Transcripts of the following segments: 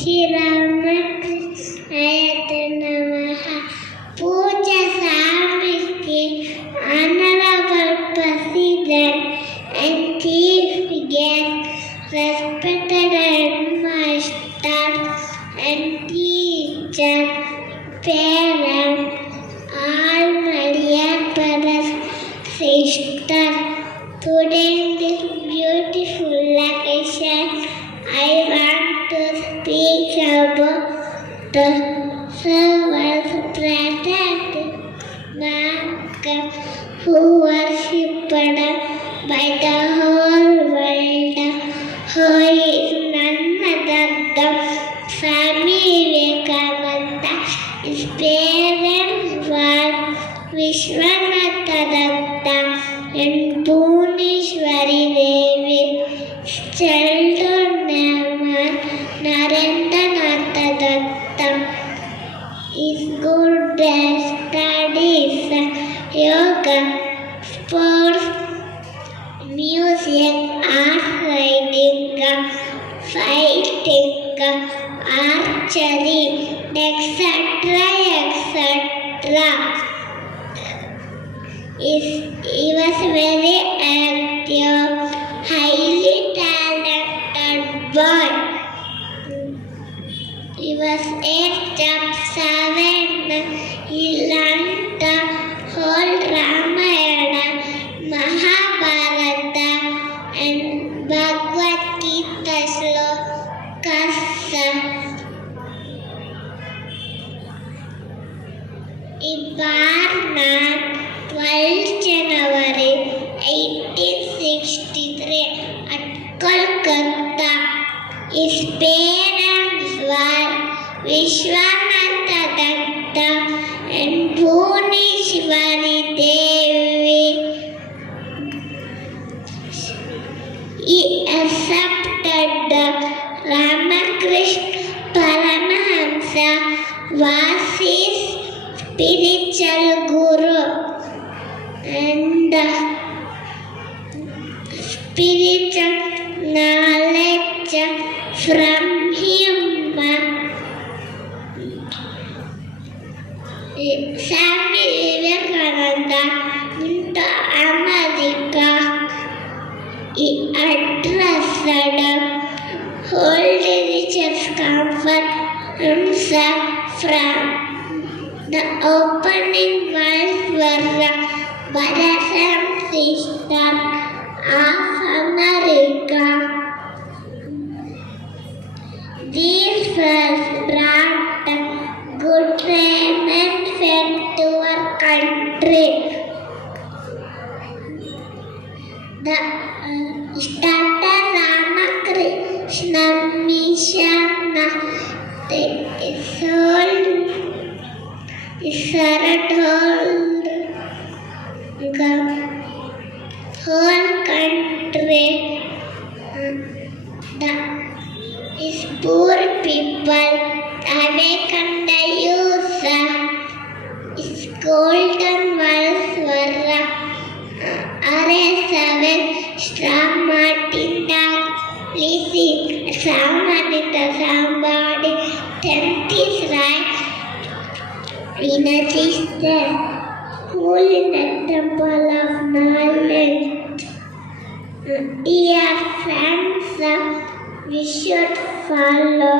श्रीरामकृष्णाय नमः. Puja Swamiji, Honorable President and Chief Guest, respected headmasters and teachers, parents, all my dear brothers, sisters. Today in this beautiful occasion, I want to speak about the servants present Markham, who worshipped by the whole world, who is none other than Swami Vivekananda. His parents were Vishwanatha Datta and Bhuneshwari Devi. His childhood name was Narendranath Datta. His good studies, yoga, sports, music, art, writing, fighting, archery, etc. He was very active, highly talented boy. He was 8 of 7. He learned the whole Ramayana, Mahabharata and Bhagavad Gita slokas. He born on 12 January 1863 at Kolkata. His parents were Vishwanatha Datta and Bhuneshwari Devi. He accepted Ramakrishna Paramahamsa was his spiritual guru and spiritual knowledge from him. Swami Vivekananda went to America. He addressed whole religious conference from the opening words were brothers and sisters of America. These words brought good fame and fame to our country. The started Ramakrishna Mission. They served whole country. His poor people awakened the youth. His golden words were R.S. Strong Martin Dog, Lizzie, Samanita somebody, tenth is right. Venus is there, whole in the temple of knowledge. Dear friends, we should follow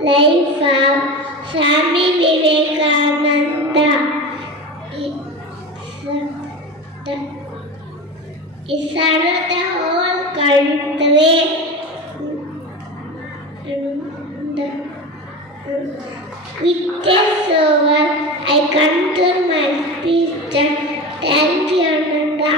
life of Swami Vivekananda. He served the whole country. With this over, I conclude my speech. Thank you, Ananda.